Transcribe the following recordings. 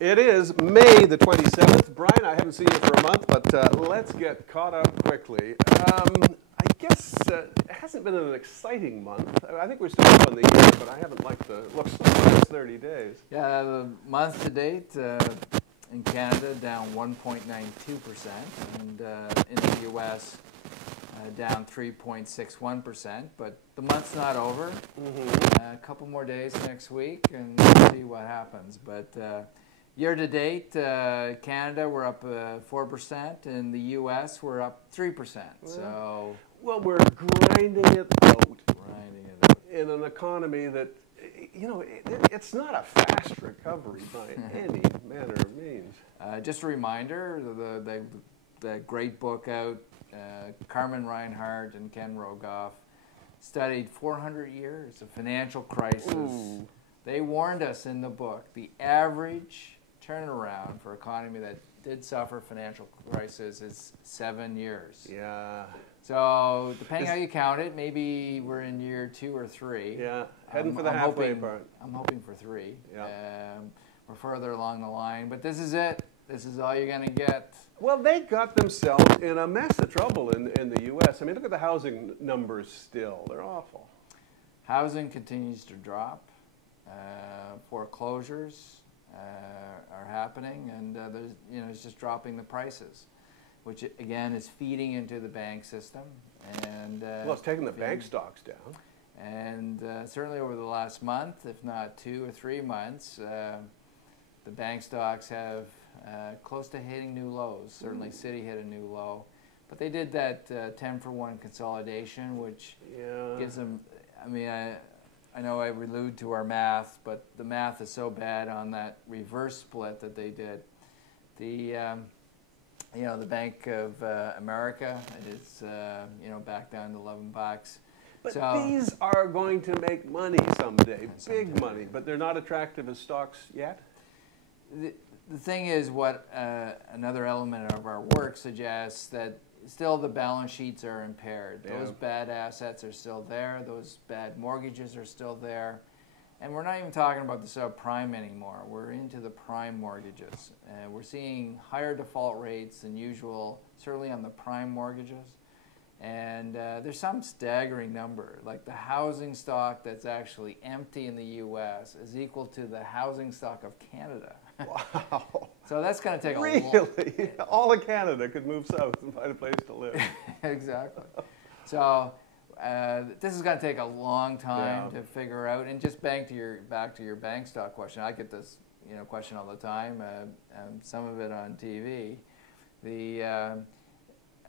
It is May the 27th. Brian, I haven't seen you for a month, but let's get caught up quickly. I guess it hasn't been an exciting month. I think we're still up on the year, but I haven't liked the looks of the last 30 days. Yeah, the month to date in Canada down 1.92%, and in the U.S. Down 3.61%. But the month's not over. A couple more days next week, and we'll see what happens. But year to date, Canada we're up 4%, and the U.S. we're up 3%. So well, we're grinding it out. In an economy that, you know, it's not a fast recovery by any manner or means. Just a reminder, the great book out, Carmen Reinhardt and Ken Rogoff studied 400 years of financial crisis. Ooh. They warned us in the book, the average turnaround for an economy that did suffer financial crisis is 7 years. Yeah. So depending how you count it, maybe we're in year 2 or 3. Yeah, heading for the halfway part. I'm hoping for 3. Yeah. We're further along the line, but this is it. This is all you're going to get. Well, they got themselves in a mess of trouble in the U.S. I mean, look at the housing numbers still. They're awful. Housing continues to drop. Foreclosures are happening, and there's, you know, it's just dropping the prices, which again is feeding into the bank system. And well, it's taking the bank stocks down. And certainly over the last month, if not 2 or 3 months, the bank stocks have close to hitting new lows. Certainly Citi hit a new low. But they did that 10-for-1 consolidation, which gives them, I mean, I know I allude to our math, but the math is so bad on that reverse split that they did. The, you know, the Bank of America is, you know, back down to $11. But so, these are going to make money someday, big money, but they're not attractive as stocks yet? The thing is, what another element of our work suggests that still the balance sheets are impaired. Yeah. Those bad assets are still there. Those bad mortgages are still there. And we're not even talking about the subprime anymore. We're into the prime mortgages. We're seeing higher default rates than usual, certainly on the prime mortgages. And there's some staggering number, like the housing stock that's actually empty in the U.S. is equal to the housing stock of Canada. Wow. So that's going to take a really? long... All of Canada could move south and find a place to live. Exactly. So this is going to take a long time to figure out. And just back to your bank stock question, I get this question all the time, some of it on TV.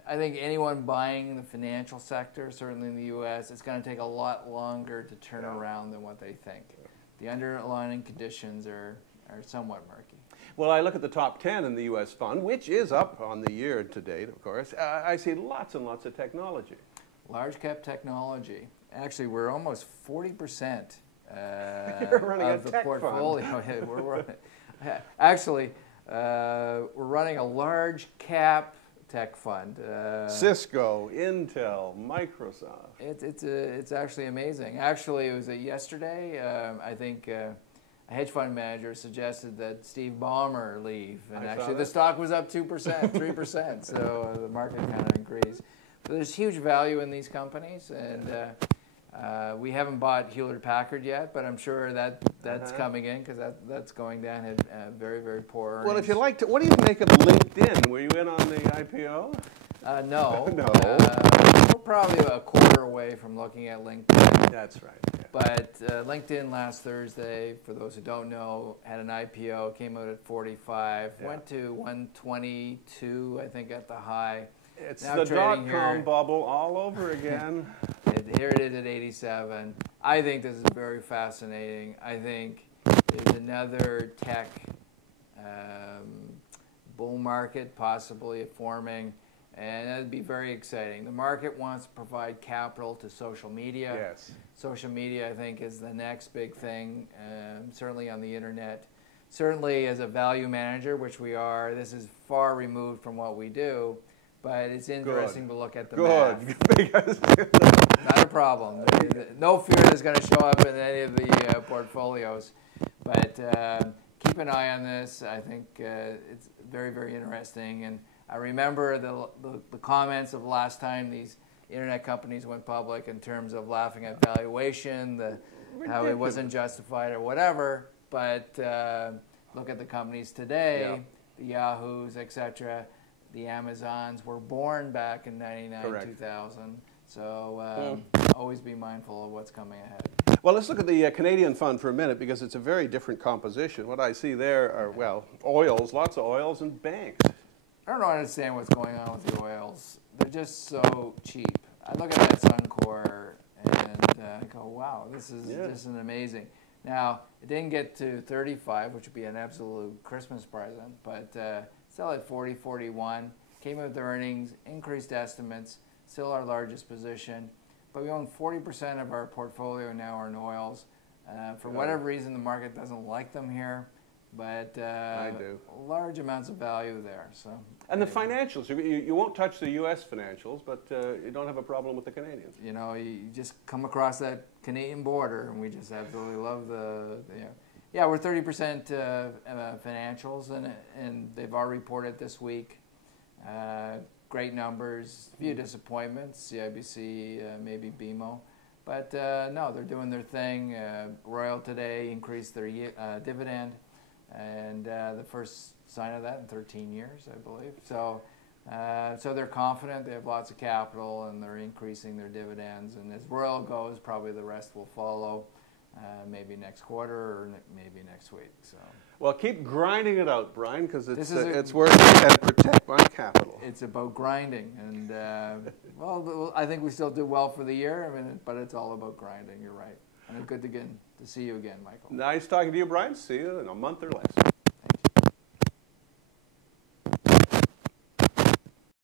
I think anyone buying the financial sector, certainly in the U.S., it's going to take a lot longer to turn around than what they think. The underlying conditions are somewhat murky. Well, I look at the top 10 in the U.S. fund, which is up on the year to date, of course. I see lots and lots of technology. Large cap technology. Actually, we're almost 40% of the portfolio. Actually, we're running a large cap tech fund. Cisco, Intel, Microsoft. It's actually amazing. Actually, it was yesterday. I think a hedge fund manager suggested that Steve Ballmer leave, and actually the stock was up 2%, 3%. So the market kind of agrees. So there's huge value in these companies, and we haven't bought Hewlett Packard yet, but I'm sure that's coming in because that's going down at very, very poor earnings. Well, if you like to, what do you make of LinkedIn? Were you in on the IPO? No. No. We're probably a quarter away from looking at LinkedIn. That's right. Yeah. But LinkedIn last Thursday, for those who don't know, had an IPO, came out at 45, went to 122, I think, at the high. It's now the dot-com bubble all over again. Here it is at 87. I think this is very fascinating. I think there's another tech bull market possibly forming, and that'd be very exciting. The market wants to provide capital to social media. Yes. Social media, I think, is the next big thing, certainly on the internet. Certainly as a value manager, which we are, this is far removed from what we do. But it's interesting to look at the math. Not a problem. No fear is going to show up in any of the portfolios. But keep an eye on this. I think it's very, very interesting. And I remember the comments of last time these internet companies went public in terms of laughing at valuation, how it wasn't justified or whatever. But look at the companies today, the Yahoos, etc. The Amazons were born back in 99, 2000. So always be mindful of what's coming ahead. Well, let's look at the Canadian fund for a minute, because it's a very different composition. What I see there are, well, oils, lots of oils, and banks. I don't understand what's going on with the oils. They're just so cheap. I look at that Suncor and I go, wow, this is just an amazing. Now, it didn't get to 35, which would be an absolute Christmas present, but still at 40, 41. Came with earnings, increased estimates, still our largest position. But we own 40% of our portfolio now are in oils. For whatever reason, the market doesn't like them here, but I do. Large amounts of value there. So. And the financials, you won't touch the U.S. financials, but you don't have a problem with the Canadians. You know, you just come across that Canadian border, and we just absolutely love yeah, we're 30% financials, and they've already reported this week. Great numbers, few disappointments, CIBC, maybe BMO. But no, they're doing their thing. Royal today increased their dividend, and the first sign of that in 13 years, I believe. So, so they're confident, they have lots of capital, and they're increasing their dividends. And as Royal goes, probably the rest will follow, maybe next quarter or maybe next week. So. Well, keep grinding it out, Brian, because it's worth it, and protect my capital. It's about grinding, and well, I think we still do well for the year. I mean, but it's all about grinding. You're right, and it's good to see you again, Michael. Nice talking to you, Brian. See you in a month or less.